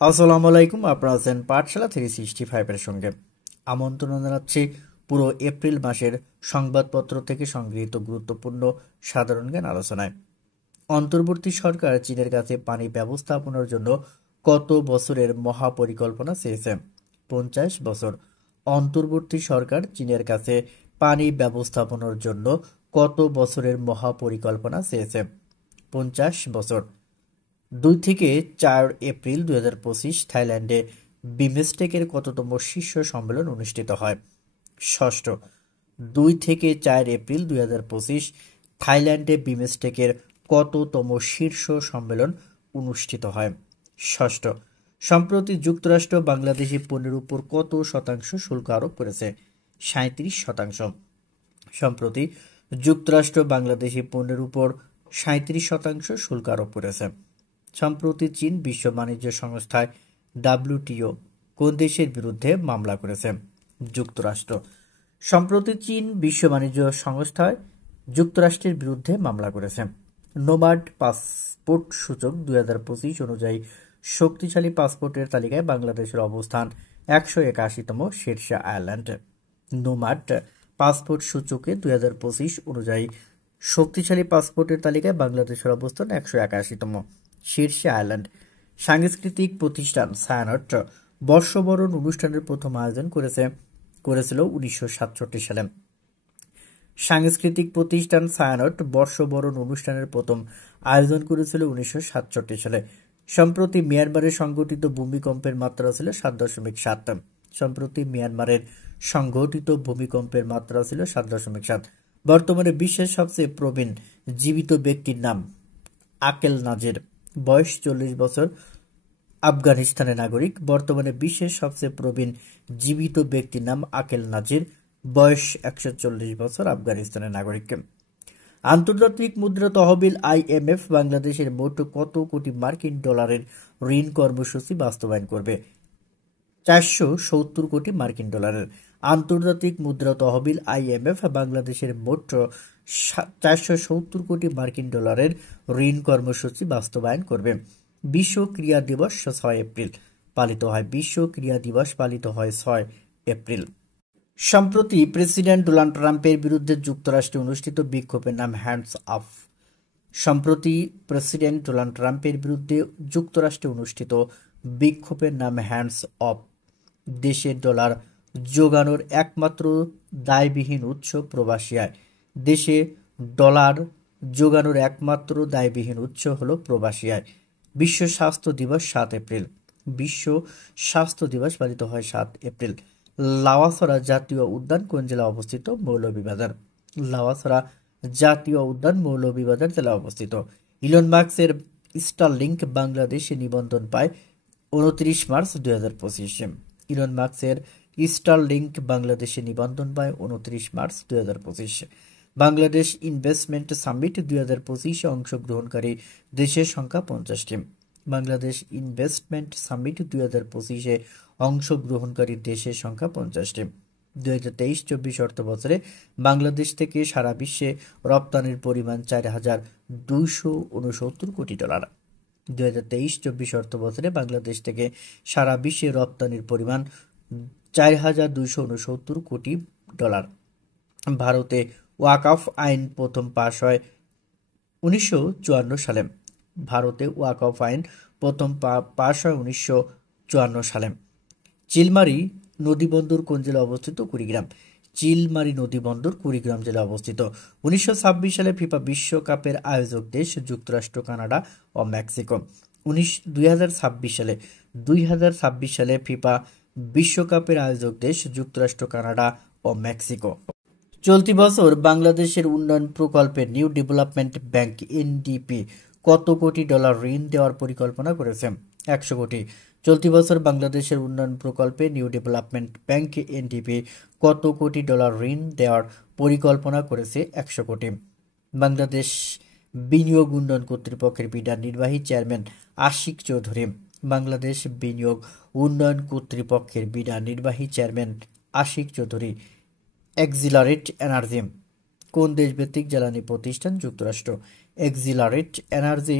আসসালামু আলাইকুম। আপনারা আছেন পাঠশালা 365 এর সঙ্গে। আমন্ত্রণ জানাচ্ছি পুরো এপ্রিল মাসের সংবাদপত্র থেকে সংগৃহীত গুরুত্বপূর্ণ সাধারণ জ্ঞান আলোচনায়। অন্তর্বর্তী সরকার চীনের কাছে পানি ব্যবস্থাপনার জন্য কত বছরের মহাপরিকল্পনা চেয়েছে? 50 বছর। অন্তর্বর্তী সরকার চীনের কাছে পানি ব্যবস্থাপনার জন্য কত বছরের মহাপরিকল্পনা চেয়েছে? 50 বছর। 2 থেকে 4 এপ্রিল 2025 থাইল্যান্ডে বিমস্টেকের কততম শীর্ষ সম্মেলন অনুষ্ঠিত হয়? ষষ্ঠ। 2 থেকে 4 এপ্রিল 2025 থাইল্যান্ডে বিমস্টেকের কততম শীর্ষ সম্মেলন অনুষ্ঠিত হয়? ষষ্ঠ। সম্প্রতি যুক্তরাষ্ট্র বাংলাদেশি পণ্যের উপর কত শতাংশ শুল্ক আরোপ করেছে? 37%। সম্প্রতি যুক্তরাষ্ট্র বাংলাদেশি পণ্যের উপর 37% শুল্ক আরোপ করেছে। সম্প্রতি চীন বিশ্ব বাণিজ্য সংস্থায় WTO কোন দেশের বিরুদ্ধে মামলা করেছে? যুক্তরাষ্ট্র। সম্প্রতি চীন বিশ্ব বাণিজ্য সংস্থায় যুক্তরাষ্ট্রের বিরুদ্ধে মামলা করেছে। নোমাড পাসপোর্ট সূচক 2025 অনুযায়ী শক্তিশালী পাসপোর্টের তালিকায় বাংলাদেশের অবস্থান 181তম, শীর্ষে আয়ারল্যান্ড। নোমাড পাসপোর্ট সূচকে 2025 অনুযায়ী শক্তিশালী পাসপোর্টের তালিকায় বাংলাদেশের অবস্থান 181তম, শীর্ষে আয়ারল্যান্ড। সাংস্কৃতিক প্রতিষ্ঠান ছায়ানট বর্ষবরণ অনুষ্ঠানের প্রথম আয়োজন করেছিল 1967 সালে। সাংস্কৃতিক প্রতিষ্ঠান ছায়ানট বর্ষবরণ অনুষ্ঠানের প্রথম আয়োজন করেছিল 1967 সালে। সম্প্রতি মিয়ানমারে সংঘটিত ভূমিকম্পের মাত্রা ছিল 7.7। সম্প্রতি মিয়ানমারের সংঘটিত ভূমিকম্পের মাত্রা ছিল 7.7। বর্তমানে বিশ্বের সবচেয়ে প্রবীণ জীবিত ব্যক্তির নাম আকেল নাজির, বয়স 40 বছর, আফগানিস্তানের নাগরিক। বর্তমানে বিশ্বের সবচেয়ে প্রবীণ জীবিত ব্যক্তির নাম আকেল নাজির, বয়স 140 বছর, আফগানিস্তানের নাগরিক। আন্তর্জাতিক মুদ্রা তহবিল IMF বাংলাদেশের মোট কত কোটি মার্কিন ডলারের ঋণ কর্মসূচি বাস্তবায়ন করবে? 470 কোটি মার্কিন ডলারের। আন্তর্জাতিক মুদ্রা তহবিল IMF বাংলাদেশের মোট 470 কোটি মার্কিন ডলারের ঋণ কর্মসূচি বাস্তবায়ন করবে। বিশ্ব ক্রীড়া দিবস 6 এপ্রিল পালিত হয়। বিশ্ব ক্রীড়া দিবস পালিত হয় 6 এপ্রিল। সম্প্রতি প্রেসিডেন্ট ডোনাল্ড ট্রাম্পের বিরুদ্ধে যুক্তরাষ্ট্রে অনুষ্ঠিত বিক্ষোভের নাম হ্যান্ডস আপ। সম্প্রতি প্রেসিডেন্ট ডোনাল্ড ট্রাম্পের বিরুদ্ধে যুক্তরাষ্ট্রে অনুষ্ঠিত বিক্ষোভের নাম হ্যান্ডস অফ। দেশে ডলার যোগানোর একমাত্র দায়বিহীন উৎস প্রবাসী আয়। দেশে ডলার যোগানোর একমাত্র দায়বিহীন উৎস হল প্রবাসী আয়। বিশ্ব স্বাস্থ্য দিবস 7 এপ্রিল। বিশ্ব স্বাস্থ্য দিবস পালিত হয় 7 এপ্রিল। লাওয়াছড়া জাতীয় উদ্যান কোন জেলায় অবস্থিত? মৌলভীবাজার। লাওয়াছড়া জাতীয় উদ্যান মৌলভীবাজার জেলায় অবস্থিত। ইলন মাস্কের স্টারলিংক বাংলাদেশে নিবন্ধন পায় 29 মার্চ 2025। ইলন মাস্কের স্টারলিংক বাংলাদেশে নিবন্ধন পায় 29 মার্চ 2025। বাংলাদেশ ইনভেস্টমেন্ট সামিট 2025 অংশগ্রহণকারী দেশের সংখ্যা 50টি। বাংলাদেশ ইনভেস্টমেন্ট সামিট 2025 অংশগ্রহণকারী দেশের সংখ্যা 50টি। 2023-24 অর্থ বছরে বাংলাদেশ থেকে সারা বিশ্বে রপ্তানির পরিমাণ 4,269 কোটি ডলার। 2023-24 অর্থ বছরে বাংলাদেশ থেকে সারা বিশ্বে রপ্তানির পরিমাণ 4,269 কোটি ডলার। ভারতে ওয়াকফ আইন প্রথম পাশ হয় 1954 সালে। ভারতে ওয়াকফ আইন প্রথম পাশ হয় 1954 সালে। চিলমারি নদীবন্দর কোন জেলায় অবস্থিত? কুড়িগ্রাম। চিলমারি নদীবন্দর কুড়িগ্রাম জেলায় অবস্থিত। 1926 সালে ফিফা বিশ্বকাপের আয়োজক দেশ যুক্তরাষ্ট্র, কানাডা ও মেক্সিকো। 2026 সালে ফিফা বিশ্বকাপের আয়োজক দেশ যুক্তরাষ্ট্র, কানাডা ও মেক্সিকো। চলতি বছর বাংলাদেশের উন্নয়ন প্রকল্পে নিউ ডেভেলপমেন্ট ব্যাংক NDP কত কোটি ডলার ঋণ দেওয়ার পরিকল্পনা করেছে? 100 কোটি। চলতি বছর বাংলাদেশের উন্নয়ন প্রকল্পে নিউ ডেভেলপমেন্ট ব্যাংক NDP কত কোটি ডলার ঋণ দেওয়ার পরিকল্পনা করেছে? 100 কোটি। বাংলাদেশ বিনিয়োগ উন্নয়ন কর্তৃপক্ষের বিডা নির্বাহী চেয়ারম্যান আশিক চৌধুরী। বাংলাদেশ বিনিয়োগ উন্নয়ন কর্তৃপক্ষের বিডা নির্বাহী chairman Ashik Chowdhury. Accelerate energy কোন দেশভিত্তিক জ্বালানি প্রতিষ্ঠান? যুক্তরাষ্ট্র। এক্সিলারেট এনার্জি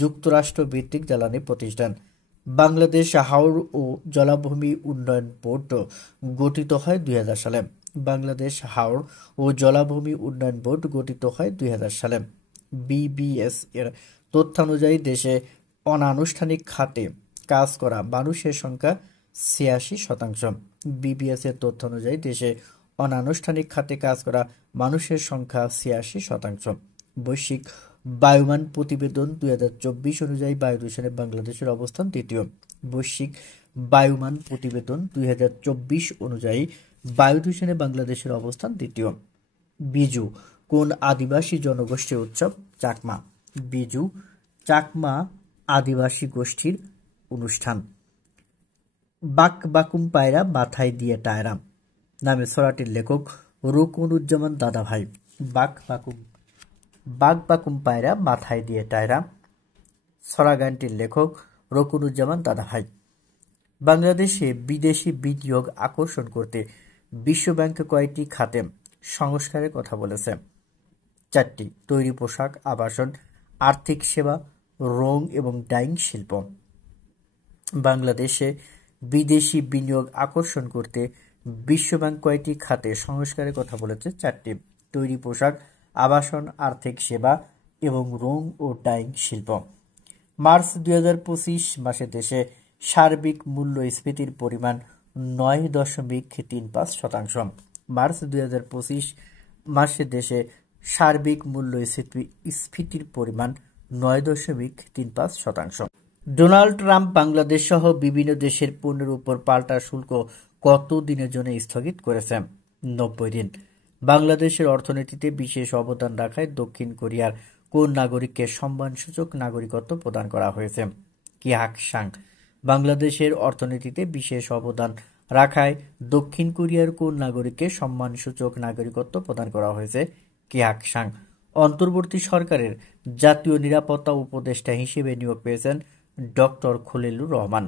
যুক্তরাষ্ট্র ভিত্তিক জ্বালানি প্রতিষ্ঠান। বাংলাদেশ হাওর ও জলাভূমি উন্নয়ন বোর্ড গঠিত হয় 2000 সালে। বাংলাদেশ হাওর ও জলাভূমি উন্নয়ন বোর্ড গঠিত হয় 2000 সালে। বিবিএস এর তথ্যানুযায়ী দেশে অনানুষ্ঠানিক খাতে কাজ করা মানুষের সংখ্যা 86%। বিবিএস এর তথ্যানুযায়ী দেশে অনানুষ্ঠানিক খাতে কাজ করা মানুষের সংখ্যা 86%। বৈশ্বিক বায়ুমান প্রতিবেদন 2024 অনুযায়ী বায়ু দূষণে বাংলাদেশের অবস্থান তৃতীয়। বৈশ্বিক বায়ুমান প্রতিবেদন 2024 অনুযায়ী বায়ু দূষণে বাংলাদেশের অবস্থান তৃতীয়। বিজু কোন আদিবাসী জনগোষ্ঠীর উৎসব? চাকমা। বিজু চাকমা আদিবাসী গোষ্ঠীর অনুষ্ঠান। বাক বাকুম পায়রা মাথায় দিয়ে টায়রা নামে ছড়াটির লেখক রুকনুজ্জামান দাদাভাই। বাক বাকুম পায়রা মাথায় দিয়ে টায়রা ছড়া গানটির লেখক রুকনুজ্জামান দাদাভাই। বাংলাদেশে বিদেশি বিনিয়োগ আকর্ষণ করতে বিশ্বব্যাংক কয়টি খাতে সংস্কারের কথা বলেছে? 4টি। তৈরি পোশাক, আবাসন, আর্থিক সেবা, রং এবং ডাইং শিল্প। বাংলাদেশে বিদেশি বিনিয়োগ আকর্ষণ করতে বিশ্বব্যাংক কয়টি খাতে সংস্কারের কথা বলেছে? 4টি। তৈরি পোশাক, আবাসন, আর্থিক সেবা এবং রং ও ডাইং শিল্প। মার্চ 2025 মাসে দেশে সার্বিক মূল্যস্ফীতির পরিমাণ 9.35%। মার্চ 2025 মাসে দেশে সার্বিক মূল্যস্ফীতির পরিমাণ 9.35%। ডোনাল্ড ট্রাম্প বাংলাদেশ সহ বিভিন্ন দেশের পণ্যের উপর পাল্টা শুল্ক কত দিনের জন্য স্থগিত করেছেন? 90 দিন। বাংলাদেশের অর্থনীতিতে বিশেষ অবদান রাখায় দক্ষিণ কোরিয়ার কোন নাগরিককে সম্মানসূচক নাগরিকত্ব প্রদান করা হয়েছে? কিহাক সাং। বাংলাদেশের অর্থনীতিতে বিশেষ অবদান রাখায় দক্ষিণ কোরিয়ার কোন নাগরিককে সম্মানসূচক নাগরিকত্ব প্রদান করা হয়েছে? কিহাক সাং। অন্তর্বর্তী সরকারের জাতীয় নিরাপত্তা উপদেষ্টা হিসেবে নিয়োগ পেয়েছেন ডক্টর খলিলুর রহমান।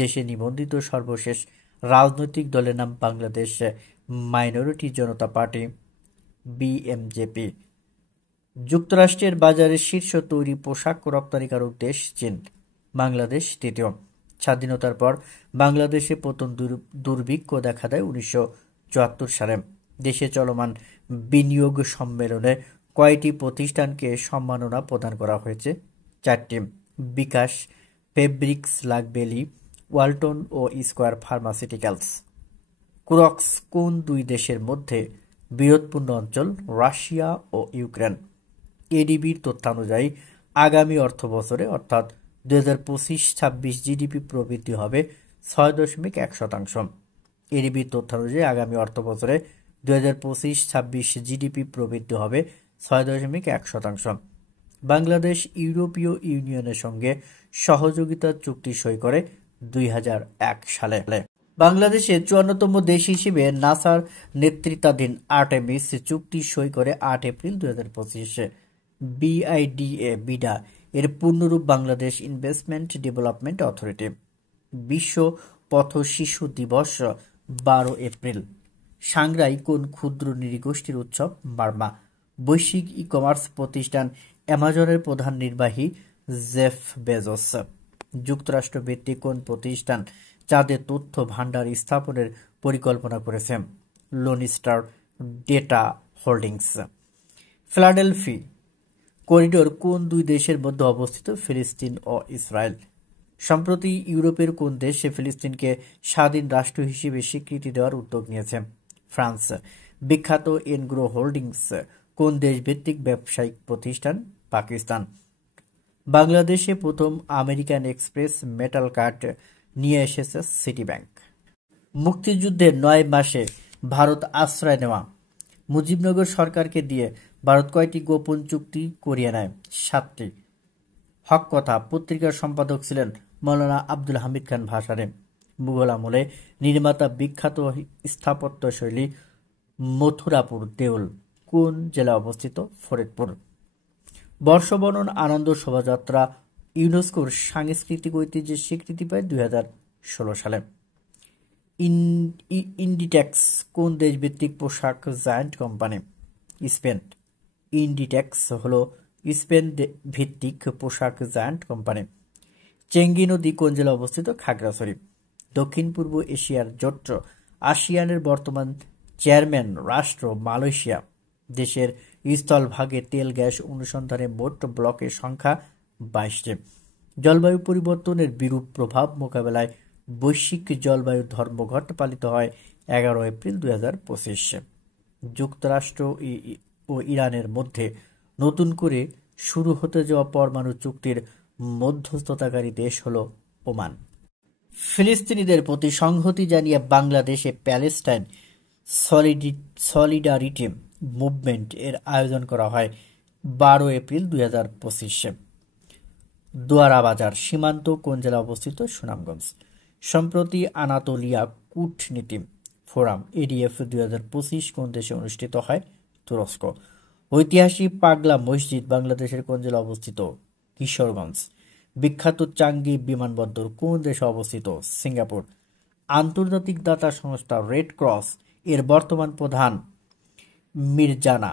দেশে নিবন্ধিত সর্বশেষ রাজনৈতিক দলের নাম বাংলাদেশ মাইনরিটি জনতা পার্টি বিএমজেপি। যুক্তরাষ্ট্রের বাজারে শীর্ষ তৈরি পোশাক রপ্তানিকারক দেশ চীন। বাংলাদেশ তৃতীয়। স্বাধীনতার পর বাংলাদেশে প্রথম দুর্ভিক্ষ দেখা দেয় 1974 সালে। দেশে চলমান বিনিয়োগ সম্মেলনে কয়টি প্রতিষ্ঠানকে সম্মাননা প্রদান করা হয়েছে? 4টি। বিকাশ, ফেব্রিক্স, লাকবেলি, ওয়ালটন ও স্কয়ার ফার্মাসিউটিক্যালস। ক্রক্স কোন দুই দেশের মধ্যে বিরোধপূর্ণ অঞ্চল? রাশিয়া ও ইউক্রেন। এডিবির তথ্যানুযায়ী আগামী অর্থবছরে অর্থাৎ 2025-26 জিডিপি প্রবৃদ্ধি হবে 6.1%। এডিবির তথ্যানুযায়ী আগামী অর্থবছরে 2025-26 জিডিপি প্রবৃদ্ধি হবে 6.1%। বাংলাদেশ ইউরোপীয় ইউনিয়নের সঙ্গে সহযোগিতা চুক্তি সই করে 2001 সালে। বাংলাদেশে 54তম দেশ হিসেবে নাসার নেতৃত্বাধীন আর্টেমিস চুক্তি সই করে 8 এপ্রিল 2025। বিআইডিএ এর পূর্ণরূপ বাংলাদেশ ইনভেস্টমেন্ট ডেভেলপমেন্ট অথরিটি। বিশ্ব পথ শিশু দিবস 12 এপ্রিল। সাংগ্রাই কোন ক্ষুদ্র নৃগোষ্ঠীর উৎসব? বার্মা। বৈশ্বিক ই-কমার্স প্রতিষ্ঠান অ্যামাজনের প্রধান নির্বাহী জেফ বেজোস। যুক্তরাষ্ট্র ভিত্তিক কোন প্রতিষ্ঠান চাঁদে তথ্য ভান্ডার স্থাপনের পরিকল্পনা করেছে? লোনিস্টার ডেটা হোল্ডিংস। ফিলাডেলফি করিডোর কোন দুই দেশের মধ্যে অবস্থিত? ফিলিস্তিন ও ইসরায়েল। সম্প্রতি ইউরোপের কোন দেশ ফিলিস্তিনকে স্বাধীন রাষ্ট্র হিসেবে স্বীকৃতি দেওয়ার উদ্যোগ নিয়েছে? ফ্রান্স। বিখ্যাত এনগ্রো হোল্ডিংস কোন দেশভিত্তিক ব্যবসায়িক প্রতিষ্ঠান? পাকিস্তান। বাংলাদেশে প্রথম আমেরিকান এক্সপ্রেস মেটাল কার্ড নিয়ে এসেছে সিটি ব্যাংক। মুক্তিযুদ্ধের 9 মাসে ভারত আশ্রয় নেওয়া মুজিবনগর সরকারকে দিয়ে ভারত কয়টি গোপন চুক্তি করিয়ে নেয়? 7টি। হক কথা পত্রিকার সম্পাদক ছিলেন মৌলানা আব্দুল হামিদ খান ভাসানী। মুঘল আমলে নির্মাতা বিখ্যাত স্থাপত্যশৈলী মথুরাপুর দেউল কোন জেলায় অবস্থিত? ফরিদপুর। বর্ষবরণ আনন্দ শোভাযাত্রা ইউনেস্কোর সাংস্কৃতিক ঐতিহ্যের স্বীকৃতি পায় 2016 সালে। ইন্ডিটেক্স কোন দেশভিত্তিক পোশাক জায়ান্ট কোম্পানি? স্পেন। ইন্ডিটেক্স হল স্পেন ভিত্তিক পোশাক জায়ান্ট কোম্পানি। চেঙ্গি নদী কোন জেলায় অবস্থিত? খাগড়াছড়ি। দক্ষিণ পূর্ব এশিয়ার জোট আসিয়ানের বর্তমান চেয়ারম্যান রাষ্ট্র মালয়েশিয়া। দেশের স্থলভাগে তেল গ্যাস অনুসন্ধানে মোট ব্লকের সংখ্যা 22টি। জলবায়ু পরিবর্তনের বিরূপ প্রভাব মোকাবেলায় বৈশ্বিক জলবায়ু ধর্মঘট পালিত হয় 11 এপ্রিল 2025। যুক্তরাষ্ট্র ও ইরানের মধ্যে নতুন করে শুরু হতে যাওয়া পরমাণু চুক্তির মধ্যস্থতাকারী দেশ হল ওমান। ফিলিস্তিনিদের প্রতি সংহতি জানিয়ে বাংলাদেশে প্যালেস্টাইন সলিডারিটি মুভমেন্ট এর আয়োজন করা হয় 12 এপ্রিল 2025। দোয়ারা বাজার সীমান্ত কোন জেলায় অবস্থিত? সুনামগঞ্জ। সম্প্রতি আনাতোলিয়া কূটনীতি ফোরাম এডিএফ 2025 কোন দেশে অনুষ্ঠিত হয়? তুরস্ক। ঐতিহাসিক পাগলা মসজিদ বাংলাদেশের কোন জেলায় অবস্থিত? কিশোরগঞ্জ। বিখ্যাত চাঙ্গি বিমানবন্দর কোন দেশে অবস্থিত? সিঙ্গাপুর। আন্তর্জাতিক দাতা সংস্থা রেড ক্রস এর বর্তমান প্রধান মির্জানা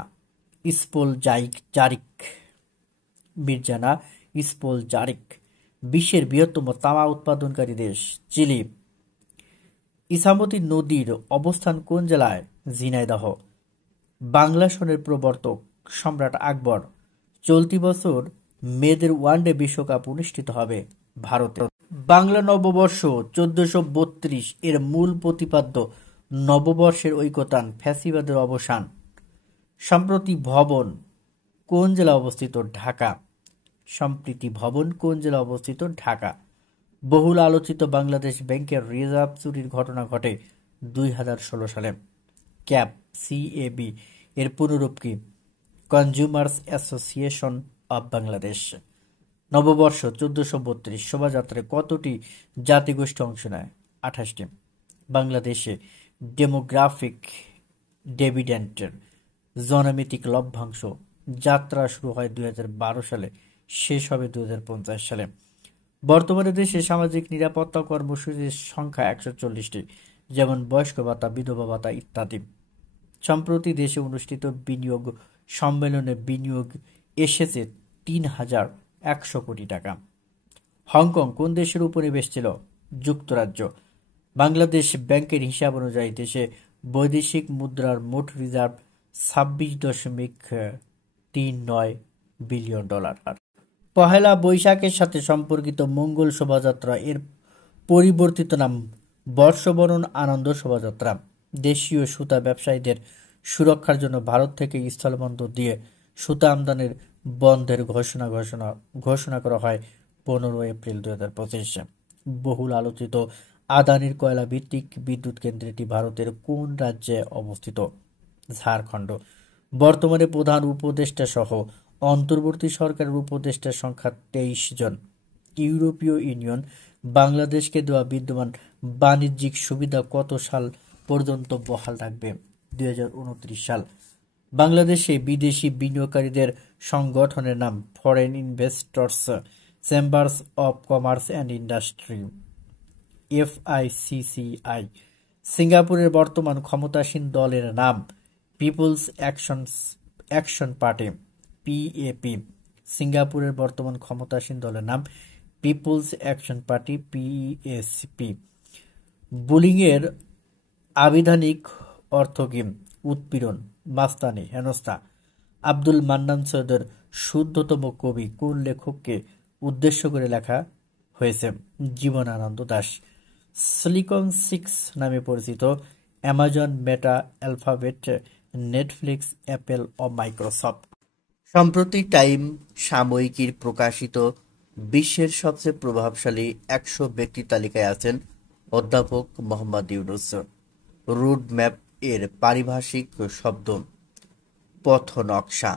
ইসপোলজারিক। বিশ্বের বৃহত্তম তামা উৎপাদনকারী দেশ চিলি। ইসামতি নদীর অবস্থান কোন জেলায়? ঝিনাইদহ। বাংলা সনের প্রবর্তক সম্রাট আকবর। চলতি বছর মেয়েদের ওয়ানডে বিশ্বকাপ অনুষ্ঠিত হবে ভারতে। বাংলা নববর্ষ 1432 এর মূল প্রতিপাদ্য নববর্ষের ঐকতান, ফ্যাসিবাদের অবসান। সম্প্রতি ভবন কোন জেলায় অবস্থিত? ঢাকা। সম্প্রীতি ভবন কোন জেলায় অবস্থিত? ঢাকা। বহুল আলোচিত বাংলাদেশ ব্যাংকের রিজার্ভ চুরির ঘটনা ঘটে 2016 সালে। ক্যাব সিএবি এর পুনরূপ কি? Consumers association of Bangladesh. নববর্ষ 1432 শোভাযাত্রায় কতটি জাতিগোষ্ঠী অংশ নেয়? 28টি। বাংলাদেশে ডেমোগ্রাফিক ডিভিডেন্ডের জনমিতিক লভ্যাংশ যাত্রা শুরু হয় 2012 সালে, শেষ হবে 2050 সালে। বর্তমানে দেশে সামাজিক নিরাপত্তা কর্মসূচির সংখ্যা 140টি, যেমন বয়স্ক ভাতা, বিধবা ভাতা ইত্যাদি। সম্প্রতি দেশে অনুষ্ঠিত বিনিয়োগ সম্মেলনে বিনিয়োগ এসেছে 3,100 কোটি টাকা। হংকং কোন দেশের উপনিবেশ ছিল? যুক্তরাজ্য। বাংলাদেশ ব্যাংকের হিসাব অনুযায়ী দেশে বৈদেশিক মুদ্রার মোট রিজার্ভ 26.39 বিলিয়ন ডলার। পহেলা বৈশাখের সাথে সম্পর্কিত মঙ্গল শোভাযাত্রা এর পরিবর্তিত নাম বর্ষবরণ আনন্দ শোভাযাত্রা। দেশীয় সুতা ব্যবসায়ীদের সুরক্ষার জন্য ভারত থেকে স্থলবন্দর দিয়ে সুতা আমদানির বন্ধের ঘোষণা করা হয় 15 এপ্রিল 2025। বহুল আলোচিত আদানির কয়লা ভিত্তিক বিদ্যুৎ কেন্দ্রটি ভারতের কোন রাজ্যে অবস্থিত? ঝাড়খণ্ড। বর্তমানে প্রধান উপদেষ্টা সহ অন্তর্বর্তী সরকারের উপদেষ্টার সংখ্যা 23 জন। ইউরোপীয় ইউনিয়ন বাংলাদেশকে দেওয়া বিদ্যমান বাণিজ্যিক সুবিধা কত সাল পর্যন্ত বহাল রাখবে? 2029 সাল। বাংলাদেশে বিদেশি বিনিয়োগকারীদের সংগঠনের নাম foreign investors chambers of commerce and industry, FICCI। সিঙ্গাপুরের বর্তমান ক্ষমতাসীন দলের নাম পিপলস অ্যাকশন পার্টি, PAP। সিঙ্গাপুরের বর্তমান ক্ষমতাসীন দলের নাম পিপলস অ্যাকশন পার্টি, PAP। বুলিংয়ের আবিধানিক অর্থ কি? উৎপীড়ন, মাস্তানি, হেনস্থা। আব্দুল মান্নান সৈয়দের শুদ্ধতম কবি কোন লেখককে উদ্দেশ্য করে লেখা হয়েছে? জীবনানন্দ দাশ। সিলিকন 6 নামে পরিচিত অ্যামাজন, মেটা, অ্যালফাবেট, নেটফ্লিক্স, অ্যাপেল ও মাইক্রোসফট। সম্প্রতি টাইম সাময়িকীর প্রকাশিত বিশ্বের সবচেয়ে প্রভাবশালী 100 ব্যক্তির তালিকায় আছেন অধ্যাপক মোহাম্মদ ইউনূস। রোড ম্যাপ এর পারিভাষিক শব্দ পথনকশা।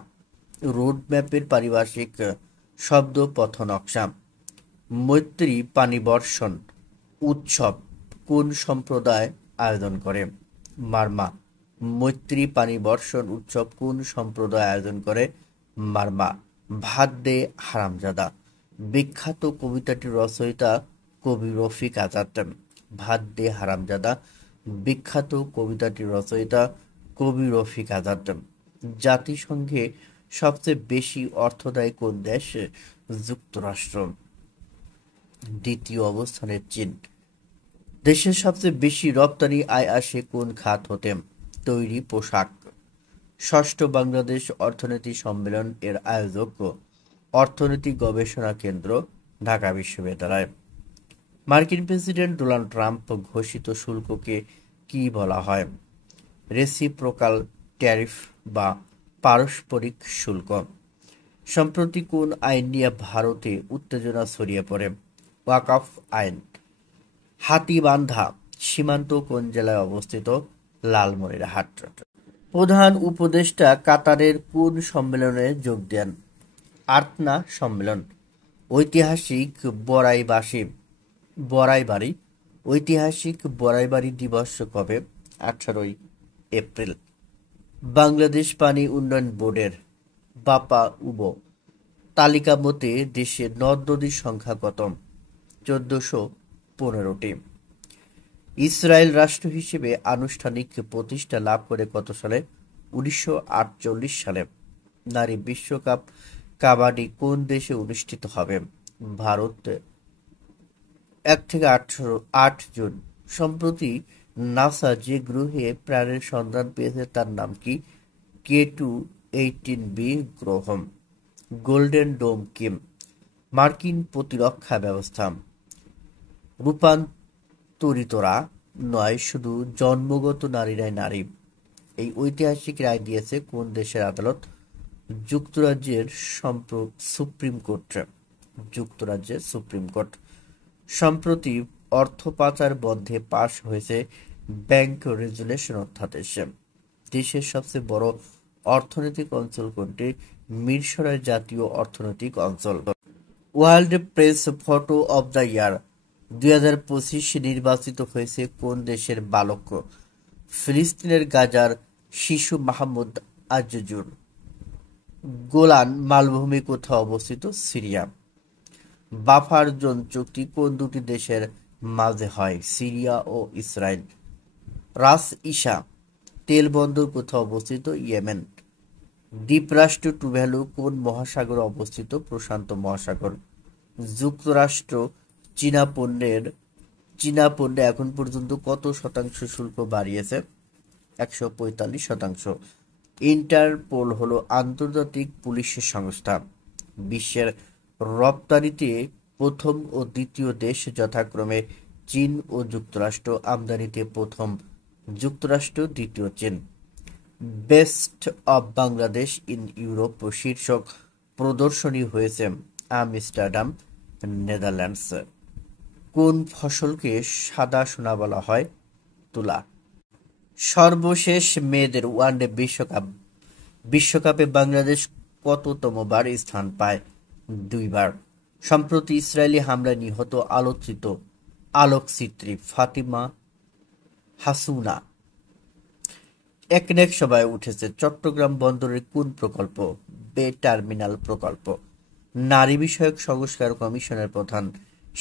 রোড ম্যাপের পারিভাষিক শব্দ পথনকশা। মৈত্রী পানিবর্ষণ উৎসব কোন সম্প্রদায় আয়োজন করে? মারমা। মৈত্রী পানিবর্ষণ উৎসব কোন সম্প্রদায় আয়োজন করে? মারমা। ভাত দে হারামজাদা বিখ্যাত কবিতাটির রচয়িতা কবি রফিক আজাদ। ভাত দে হারামজাদা বিখ্যাত কবিতাটির রচয়িতা কবি রফিক আজাদ। জাতিসংঘে সবচেয়ে বেশি অর্থ দেয় কোন দেশ? যুক্তরাষ্ট্র। দ্বিতীয় অবস্থানে চীন। দেশের সবচেয়ে বেশি রপ্তানি আয় আসে কোন খাত হতে? তৈরি পোশাক। ষষ্ঠ বাংলাদেশ অর্থনীতি সম্মেলন এর আয়োজক অর্থনীতি গবেষণা কেন্দ্র, ঢাকা বিশ্ববিদ্যালয়। মার্কিন প্রেসিডেন্ট ডোনাল্ড ট্রাম্প ঘোষিত শুল্ককে কি বলা হয়? রেসিপ্রোকাল ট্যারিফ বা পারস্পরিক শুল্ক। সম্প্রতি কোন আইন নিয়ে ভারতে উত্তেজনা ছড়িয়ে পড়ে? ওয়াকফ আইন। হাতীবান্ধা সীমান্ত কোন জেলায় অবস্থিত? লালমনিরহাট। প্রধান উপদেষ্টা কাতারের কোন সম্মেলনে যোগ দেন? আর্তনা সম্মেলন। ঐতিহাসিক বড়াইবাড়ি ঐতিহাসিক বড়াইবাড়ি দিবস কবে? 18 এপ্রিল। বাংলাদেশ পানি উন্নয়ন বোর্ডের বাপা উবো তালিকা মতে দেশের নদ নদীর সংখ্যা কত? 1415টি। ইসরায়েল রাষ্ট্র হিসেবে আনুষ্ঠানিক প্রতিষ্ঠা লাভ করে কত সালে? 1948 সালে। নারী বিশ্বকাপ কাবাডি কোন দেশে অনুষ্ঠিত হবে? ভারত। 1 থেকে 8 জুন। সম্প্রতি নাসা যে গ্রহে প্রাণের সন্ধান পেয়েছে তার নাম কি? K2-18b গ্রহ। গোল্ডেন ডোম কি? মার্কিন প্রতিরক্ষা ব্যবস্থা। রূপান্তরিতরা নয়, শুধু জন্মগত নারীরাই নারী। এই ঐতিহাসিক রায় দিয়েছে কোন দেশের আদালত? যুক্তরাজ্যের সুপ্রিম কোর্ট। যুক্তরাজ্যের সুপ্রিম কোর্ট। সম্প্রতি অর্থ পাচার বন্ধে পাশ হয়েছে ব্যাংক রেগুলেশন অধ্যাদেশ। দেশের সবচেয়ে বড় অর্থনৈতিক অঞ্চল কোনটি? মিরসরাই জাতীয় অর্থনৈতিক অঞ্চল। World press photo of the year 2025 নির্বাচিত হয়েছে কোন দেশের বালক? ফিলিস্তিনের গাজার শিশু মাহমুদ আজজুর। গোলান মালভূমি কোথায় অবস্থিত? সিরিয়া। বাফার জোন চুক্তি কোন দুটি দেশের মাঝে হয়? সিরিয়া ও ইসরায়েল। রাস ইসা তেল বন্দর কোথায় অবস্থিত? ইয়েমেন। দ্বীপরাষ্ট্র টুভালু কোন মহাসাগরে অবস্থিত? প্রশান্ত মহাসাগর। যুক্তরাষ্ট্র চীনা পণ্যে এখন পর্যন্ত কত শতাংশ শুল্ক বাড়িয়েছে? 145%। ইন্টারপোল হলো আন্তর্জাতিক পুলিশ সংস্থা। বিশ্বের রপ্তানিতে প্রথম ও দ্বিতীয় দেশ যথাক্রমে চীন ও যুক্তরাষ্ট্র। আমদানিতে প্রথম যুক্তরাষ্ট্র, দ্বিতীয় চীন। Best of Bangladesh in Europe শীর্ষক প্রদর্শনী হয়েছে আমস্টারডাম, নেদারল্যান্ডস। কোন ফসলকে সাদা সোনা বলা হয়? তুলা। সর্বশেষ মেয়েদের ওয়ানডে বিশ্বকাপে বাংলাদেশ কততম বার স্থান পায়? 2 বার। সম্প্রতি ইসরায়েলি হামলায় নিহত আলোকচিত্রী ফাতিমা হাসুনা একনেক সভায় উঠেছে চট্টগ্রাম বন্দরের কোন প্রকল্প? বে টার্মিনাল প্রকল্প। নারী বিষয়ক সংস্কার কমিশনের প্রধান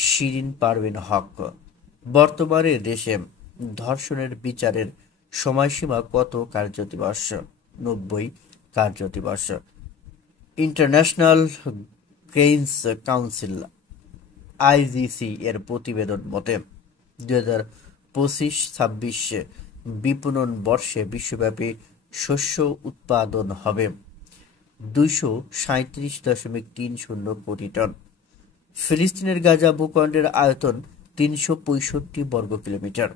শিরিন পারভীন হক। বর্তমানে দেশে ধর্ষণের বিচারের সময়সীমা কত কার্যদিবস? 90 কার্যদিবস। ইন্টারন্যাশনাল গ্রেইনস কাউন্সিল আইজিসি এর প্রতিবেদন মতে 2025-26 বিপণন বর্ষে বিশ্বব্যাপী শস্য উৎপাদন হবে 237.30 কোটি টন। ফিলিস্তিনের গাজা ভূখণ্ডের আয়তন 365 বর্গ কিলোমিটার।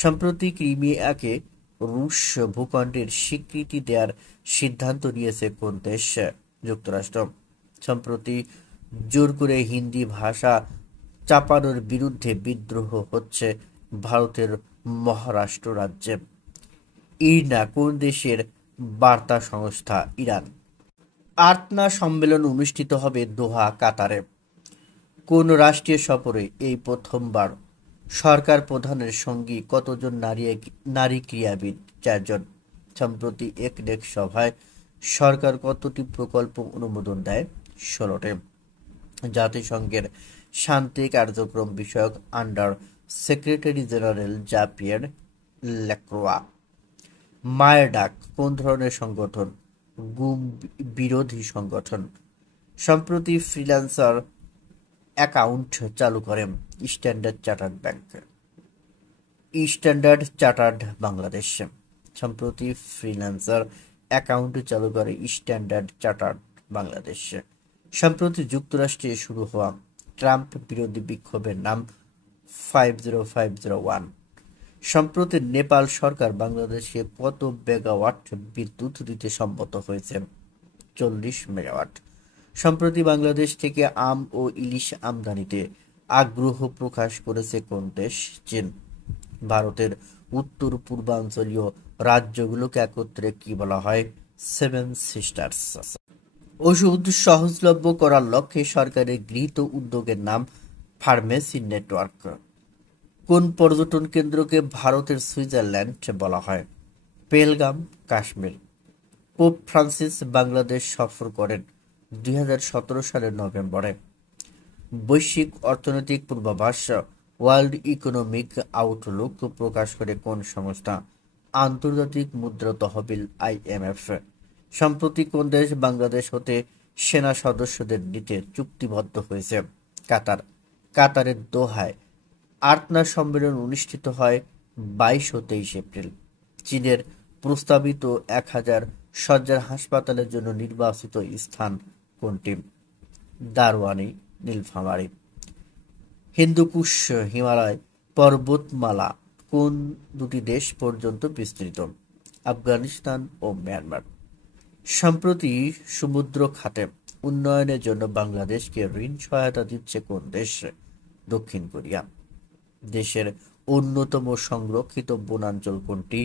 সম্প্রতি ক্রিমিয়াকে রুশ ভূখণ্ডের স্বীকৃতি দেওয়ার সিদ্ধান্ত নিয়েছে কোন দেশ? যুক্তরাষ্ট্র। সম্প্রতি জোর করে হিন্দি ভাষা চাপানোর বিরুদ্ধে বিদ্রোহ হচ্ছে ভারতের মহারাষ্ট্র রাজ্যে। ইরনা কোন দেশের বার্তা সংস্থা? ইরান। আর্তনা সম্মেলন অনুষ্ঠিত হবে দোহা, কাতারে। কোন রাষ্ট্রীয় সফরে এই প্রথমবার সরকার প্রধানের সঙ্গী কতজন নারী ক্রীড়াবিদ? 4 জন। সম্প্রতি একনেক সভায় সরকার কতটি প্রকল্প অনুমোদন দেয়? 16টি। জাতিসংঘের শান্তি কার্যক্রম বিষয়ক আন্ডার সেক্রেটারি জেনারেল জাপিয়ের লেক্রোয়া। মায়ের ডাক কোন ধরনের সংগঠন? গুম বিরোধী সংগঠন। সম্প্রতি ফ্রিল্যান্সার অ্যাকাউন্ট চালু করে standard chartered bank. Standard chartered Bangladesh. সম্প্রতি ফ্রিল্যান্সার অ্যাকাউন্ট চালু করে স্ট্যান্ডার্ড চার্টার্ড বাংলাদেশ। সম্প্রতি যুক্তরাষ্ট্রে শুরু হওয়া ট্রাম্প বিরোধী বিক্ষোভের নাম 50501। সম্প্রতি নেপাল সরকার বাংলাদেশকে কত মেগাওয়াট বিদ্যুৎ দিতে সম্মত হয়েছে? 40 মেগাওয়াট। সম্প্রতি বাংলাদেশ থেকে আম ও ইলিশ আমদানিতে আগ্রহ প্রকাশ করেছে কোন দেশ? চীন। ভারতের উত্তর পূর্বাঞ্চলীয় রাজ্যগুলোকে একত্রে কি বলা হয়? 7 সিস্টার্স। ওষুধ সহজলভ্য করার লক্ষ্যে সরকারের গৃহীত উদ্যোগের নাম ফার্মেসি নেটওয়ার্ক। কোন পর্যটন কেন্দ্রকে ভারতের সুইজারল্যান্ড বলা হয়? পেহেলগাম, কাশ্মীর। পোপ ফ্রান্সিস বাংলাদেশ সফর করেন 2017 সালের নভেম্বরে। বৈশ্বিক অর্থনৈতিক পূর্বাভাস ওয়ার্ল্ড ইকোনমিক আউটলুক প্রকাশ করে কোন সংস্থা? আন্তর্জাতিক মুদ্রা তহবিল IMF। সম্প্রতি কোন দেশ বাংলাদেশ হতে সেনা সদস্যদের নিতে চুক্তিবদ্ধ হয়েছে? কাতার। কাতারের দোহায় আর্টনা সম্মেলন অনুষ্ঠিত হয় 22 ও 23 এপ্রিল। চীনের প্রস্তাবিত 1000 শয্যার হাসপাতালের জন্য নির্বাচিত স্থান কোনটি? দারওয়ানি, নীলফামারী। হিন্দুকুশ হিমালয় পর্বতমালা কোন দুটি দেশ পর্যন্ত বিস্তৃত? আফগানিস্তান ও মিয়ানমার। সম্প্রতি সমুদ্র খাতে উন্নয়নের জন্য বাংলাদেশকে ঋণ সহায়তা দিচ্ছে কোন দেশ? দক্ষিণ কোরিয়া। দেশের অন্যতম সংরক্ষিত বনাঞ্চল কোনটি?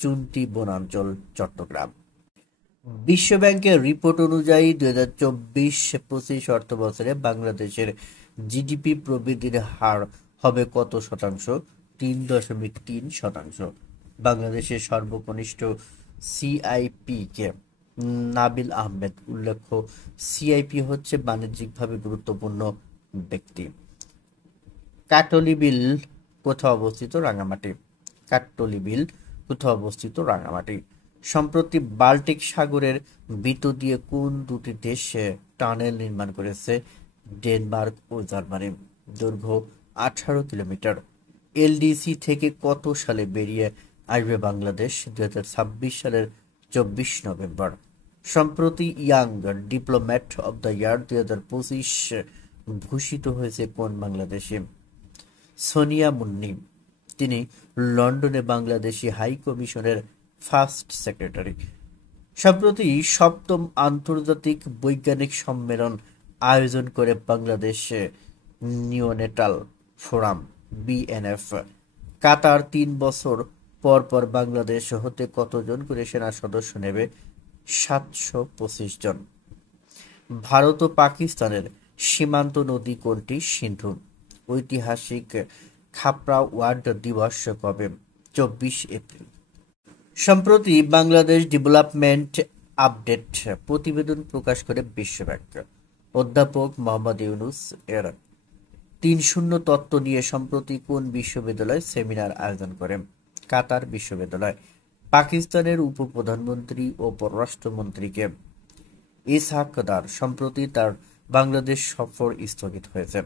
চুন্টি বনাঞ্চল, চট্টগ্রাম। বিশ্বব্যাংকের রিপোর্ট অনুযায়ী 2024-25 অর্থবছরে বাংলাদেশের জিডিপি প্রবৃদ্ধির হার হবে কত শতাংশ? 3.3%। বাংলাদেশের সর্বকনিষ্ঠ সিআইপি কে? নাবিল আহমেদ। উল্লেখ্য, সিআইপি হচ্ছে বাণিজ্যিকভাবে গুরুত্বপূর্ণ ব্যক্তি। কাটলি বিল কোথাও অবস্থিত? রাঙামাটি। কাটলি বিল কোথাও অবস্থিত? রাঙামাটি। সম্প্রতি বাল্টিক সাগরের ভিতর দিয়ে কোন দুটি দেশ টানেল নির্মাণ করেছে? ডেনমার্ক ও জার্মানি। দৈর্ঘ্য 18 কিলোমিটার। এলডিসি থেকে কত সালে বেরিয়ে আসবে বাংলাদেশ? 2026 সালের 24 নভেম্বর। সম্প্রতি young diplomat of the year 2025 ভূষিত হয়েছে কোন বাংলাদেশে? সোনিয়া মুন্নি। তিনি লন্ডনে বাংলাদেশি হাই কমিশনের ফার্স্ট সেক্রেটারি। সম্প্রতি 7ম আন্তর্জাতিক বৈজ্ঞানিক সম্মেলন আয়োজন করে বাংলাদেশে নিওনেটাল ফোরাম BNF। কাতার 3 বছর পর পর বাংলাদেশ হতে কতজন করে সেনা সদস্য নেবে? 725 জন। ভারত ও পাকিস্তানের সীমান্ত নদী কোনটি? সিন্ধু। ঐতিহাসিক খাপড়া ওয়ার্ড দিবস কবে? 24 এপ্রিল। সম্প্রতি বাংলাদেশ ডেভেলপমেন্ট আপডেট প্রতিবেদন প্রকাশ করে বিশ্বব্যাংক। অধ্যাপক মোহাম্মদ ইউনুস এর 3.0 তত্ত্ব নিয়ে সম্প্রতি কোন বিশ্ববিদ্যালয় সেমিনার আয়োজন করে? কাতার বিশ্ববিদ্যালয়। পাকিস্তানের উপপ্রধানমন্ত্রী ও পররাষ্ট্রমন্ত্রীকে ইসহাক দার সম্প্রতি তার বাংলাদেশ সফর স্থগিত হয়েছে।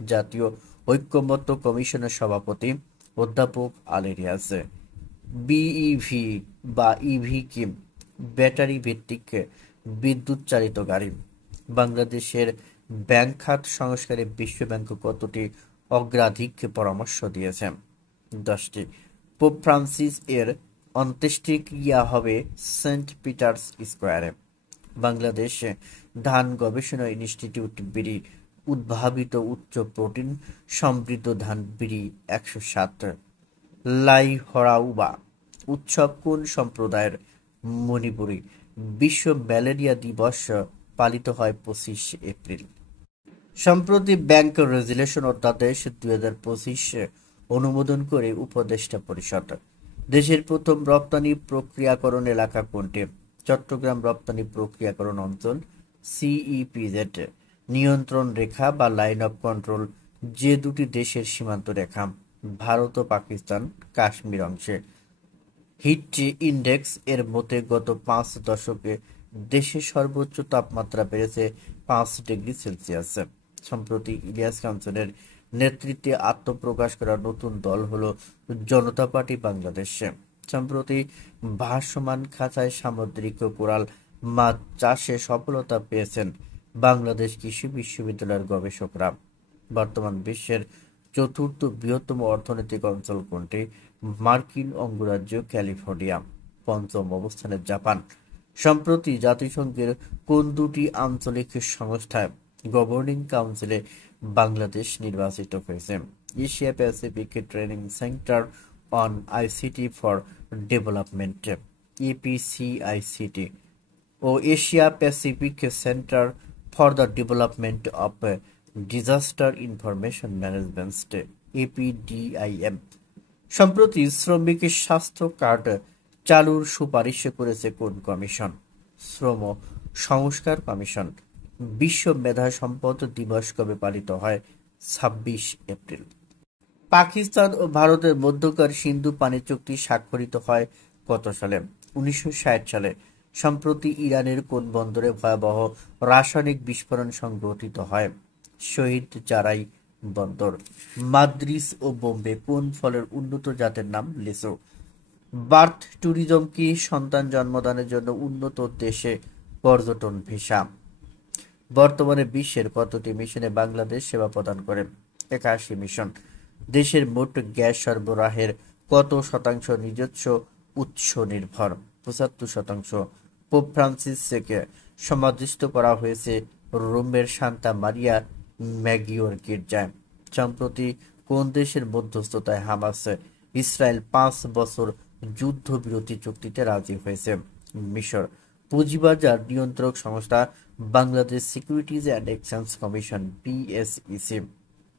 জাতীয় ঐকমত্য কমিশনের সভাপতি অধ্যাপক আলী রিয়াজ। বিইভি বা ইভি কি? ব্যাটারি ভিত্তিক বিদ্যুৎ চালিত গাড়ি। বাংলাদেশের ব্যাংক খাত সংস্কারে বিশ্বব্যাংক কতটি অগ্রাধিকার পরামর্শ দিয়েছে? 10টি। পোপ ফ্রান্সিস এর অন্ত্যেষ্টিক্রিয়া হবে সেন্ট পিটার্স স্কোয়ারে। বাংলাদেশ ধান গবেষণা ইনস্টিটিউট বিডি উদ্ভাবিত উচ্চ প্রোটিন সমৃদ্ধ ধান বিডি 107। লাই হরাউবা উৎসব কোন সম্প্রদায়ের? মণিপুরী। বিশ্ব ম্যালেরিয়া দিবস পালিত হয় 25 এপ্রিল। সম্প্রতি ব্যাংক রেগুলেশন অধ্যাদেশ 2025 অনুমোদন করে উপদেষ্টা পরিষদ। দেশের প্রথম রপ্তানি প্রক্রিয়াকরণ এলাকা কোনটি? চট্টগ্রাম রপ্তানি প্রক্রিয়াকরণ অঞ্চল CEPZ। নিয়ন্ত্রণ রেখা বা লাইন অফ কন্ট্রোল যে দুটি দেশের সীমান্ত রেখা? ভারত ও পাকিস্তান, কাশ্মীর অংশে। হিট ইন্ডেক্স এর মতে গত 5 দশকে দেশে সর্বোচ্চ তাপমাত্রা বেড়েছে 5 ডিগ্রি সেলসিয়াস। সম্প্রতি ইলিয়াস কাঞ্চনের নেতৃত্বে আত্মপ্রকাশ করা নতুন দল হলো জনতা পার্টি বাংলাদেশে। সম্প্রতি ভাসমান খাঁচায় সামুদ্রিক কোরাল মাছ চাষে সফলতা পেয়েছেন বাংলাদেশ কৃষি বিশ্ববিদ্যালয়ের গবেষকরা। বর্তমান বিশ্বের চতুর্থ বৃহত্তম অর্থনৈতিক অঞ্চল কোনটি? মার্কিন অঙ্গরাজ্য ক্যালিফোর্নিয়া। পঞ্চম অবস্থানে জাপান। সম্প্রতি জাতিসংঘের কোন দুটি আঞ্চলিক সংস্থায় গভর্নিং কাউন্সিলে বাংলাদেশ নির্বাচিত হয়েছে? Asia Pacific training centre on ICT for development APCICT ও Asia Pacific centre for the development of disaster information management APDIM সম্প্রতি শ্রমিক স্বাস্থ্য কার্ড চালুর সুপারিশ করেছে কোন কমিশন? শ্রম সংস্কার কমিশন। বিশ্ব মেধা সম্পদ দিবস কবে পালিত হয়? ২৬ এপ্রিল। পাকিস্তান ও ভারতের মধ্যকার সিন্ধু পানি চুক্তি স্বাক্ষরিত হয় কত সালে? ১৯৬০ সালে। সম্প্রতি ইরানের কোন বন্দরে ভয়াবহ রাসায়নিক বিস্ফোরণ সংঘটিত হয়? শহীদ জারাই বন্দর। মাদ্রিদ ও বোম্বে কোন ফলের উন্নত জাতের নাম? লিচু। বার্থ ট্যুরিজম কি? সন্তান জন্মদানের জন্য উন্নত দেশে পর্যটন ভিসা। বর্তমানে বিশ্বের কতটি মিশনে বাংলাদেশ সেবা প্রদান করে? ৮১ মিশন। দেশের মোট গ্যাস সরবরাহের কত শতাংশ নিজস্ব উৎস নির্ভর? ৭৫%। পোপ ফ্রান্সিসকে সমাধিস্থ করা হয়েছে রোমের সান্তা মারিয়া ম্যাগিওর গির্জায়। সম্প্রতি কোন দেশের মধ্যস্থতায় হামাস ইসরায়েল ৫ বছর যুদ্ধবিরতি চুক্তিতে রাজি হয়েছে? মিশর। পুঁজিবাজার নিয়ন্ত্রক সংস্থা Bangladesh securities and exchange commission BSEC.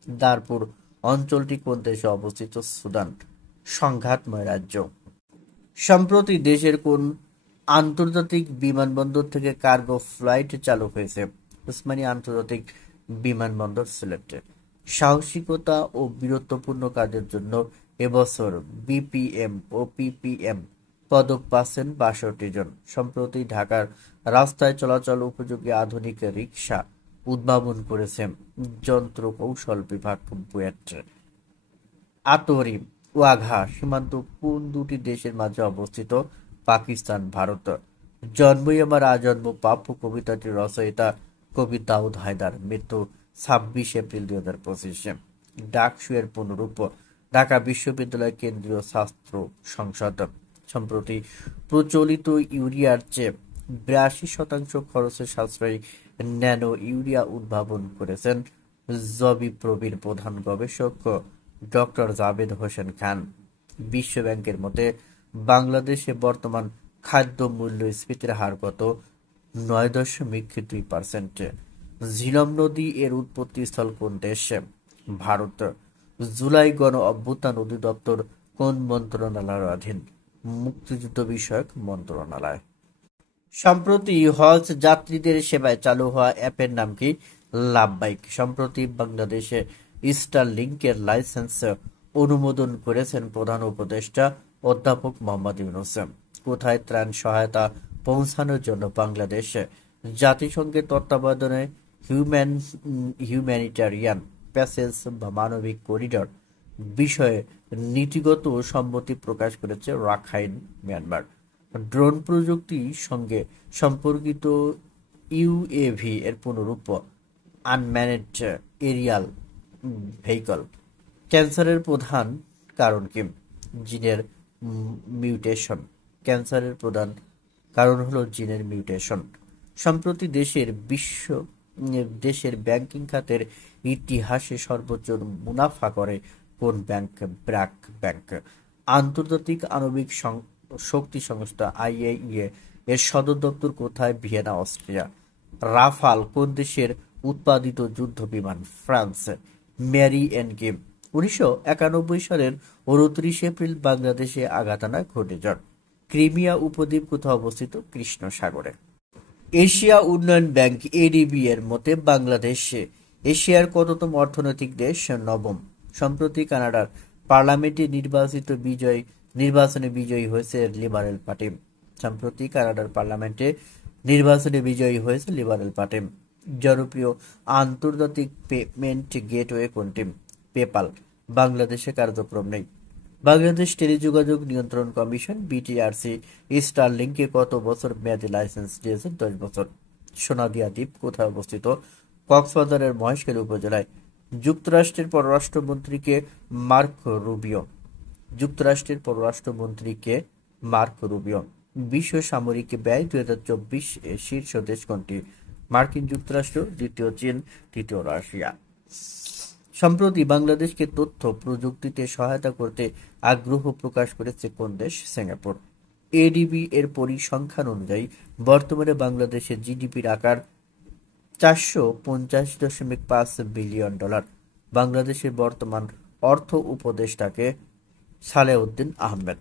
Darfur অঞ্চলটি কোন দেশে অবস্থিত? সুদান। সংঘাতময় রাজ্য। সম্প্রতি দেশের কোন আন্তর্জাতিক বিমানবন্দর থেকে কার্গো ফ্লাইট চালু হয়েছে? ওসমানী আন্তর্জাতিক বিমানবন্দর, সিলেটে। সাহসিকতা ও বীরত্বপূর্ণ কাজের জন্য এবছর বিপিএম ও পিপিএম পদক পাচ্ছেন ৬২ জন। সম্প্রতি ঢাকার রাস্তায় চলাচল উপযোগী আধুনিক রিকশা উদ্ভাবন করেছে যন্ত্র কৌশল বিভাগ বুয়েট। আতরি ওয়াঘা সীমান্ত কোন দুটি দেশের মাঝে অবস্থিত? পাকিস্তান, ভারত। জন্মই আমার আজন্ম পাপ্য কবিতাটির রচয়িতা কবি দাউদ হায়দার। মৃত্যু ২৬ এপ্রিল ২০২৫। ডাকসুয়ের পুনরূপ ঢাকা বিশ্ববিদ্যালয় কেন্দ্রীয় ছাত্র সংসদ। সম্প্রতি প্রচলিত ইউরিয়ার চেয়ে ৮২% খরচে সাশ্রয়ী ন্যানো ইউরিয়া উদ্ভাবন করেছেন জবিপ্রবির প্রধান গবেষক ডক্টর জাবেদ হোসেন খান। বিশ্বব্যাংকের মতে বাংলাদেশে বর্তমান খাদ্য মূল্যস্ফীতির হার কত? ৯.২%। ঝিলম নদী এর উৎপত্তিস্থল কোন দেশে? ভারত। জুলাই গণ অভ্যুত্থান অধিদপ্তর কোন মন্ত্রণালয়ের অধীন? মুক্তিযুদ্ধ বিষয়ক মন্ত্রণালয়। সম্প্রতি হজ যাত্রীদের সেবায় চালু হওয়া অ্যাপের নাম কি? লাভবাইক। সম্প্রতি বাংলাদেশে স্টারলিংকের লাইসেন্স অনুমোদন করেছেন প্রধান উপদেষ্টা অধ্যাপক মোহাম্মদ ইউনূস। কোথায় ত্রাণ সহায়তা পৌঁছানোর জন্য বাংলাদেশে জাতিসংঘের তত্ত্বাবধানে হিউম্যানিটারিয়ান প্যাসেজ বা মানবিক করিডর বিষয়ে নীতিগত সম্মতি প্রকাশ করেছে রাখাইন, মিয়ানমার। ড্রোন প্রযুক্তির সঙ্গে সম্পর্কিত ইউএভি এর পুনরূপ আনম্যানেড এরিয়াল ভেহিকল। ক্যান্সারের প্রধান কারণ কি? জিনের মিউটেশন। ক্যান্সারের প্রধান কারণ হলো জিনের মিউটেশন। সম্প্রতি দেশের ব্যাংকিং খাতের ইতিহাসে সর্বোচ্চ মুনাফা করে কোন ব্যাংক? ব্র্যাক ব্যাংক। আন্তর্জাতিক আণবিক শক্তি সংস্থা আইএইএ এর সদর দপ্তর কোথায়? Vienna, Austria. রাফাল কোন দেশের উৎপাদিত যুদ্ধ বিমান? ফ্রান্স। ম্যারি এন গেম। ১৯৯১ সালের ২৯ এপ্রিল বাংলাদেশে আঘাত আনা ঘূর্ণিঝড়। ক্রিমিয়া উপদ্বীপ কোথায় অবস্থিত? কৃষ্ণ সাগরে। এশিয়া উন্নয়ন ব্যাংক এডিবি এর মতে বাংলাদেশ এশিয়ার কততম অর্থনৈতিক দেশ? নবম। সম্প্রতি কানাডার পার্লামেন্টে নির্বাচনে বিজয়ী হয়েছে লিবারেল পার্টি। সম্প্রতি কানাডার পার্লামেন্টে নির্বাচনে বিজয়ী হয়েছে লিবারেল পার্টি। জনপ্রিয় আন্তর্জাতিক পেমেন্ট গেটওয়ে কোনটি? পেপাল। বাংলাদেশে কার্যক্রম নেই। বাংলাদেশ টেলিযোগাযোগ নিয়ন্ত্রণ কমিশন বিটিআরসি স্টারলিংকে কত বছর মেয়াদী লাইসেন্স দিয়েছে? 10 বছর। সোনাদিয়া দ্বীপ কোথায় অবস্থিত? কক্সবাজারের মহেশখালী উপজেলায়। যুক্তরাষ্ট্রের পররাষ্ট্রমন্ত্রীকে মার্কো রুবিও। যুক্তরাষ্ট্রের পররাষ্ট্রমন্ত্রীকে মার্কো রুবিও। বিশ্ব সামরিক ব্যয় 2024 এ শীর্ষ দেশ কোনটি? মার্কিন যুক্তরাষ্ট্র, দ্বিতীয় চীন, তৃতীয় রাশিয়া। সম্প্রতি বাংলাদেশকে তথ্য প্রযুক্তিতে সহায়তা করতে আগ্রহ প্রকাশ করেছে কোন দেশ? সিঙ্গাপুর। এডিবি এর পরিসংখ্যান অনুযায়ী বর্তমানে বাংলাদেশের জিডিপির আকার 450.5 বিলিয়ন ডলার। বাংলাদেশের বর্তমান অর্থ উপদেষ্টাকে সালেউদ্দিন আহমেদ।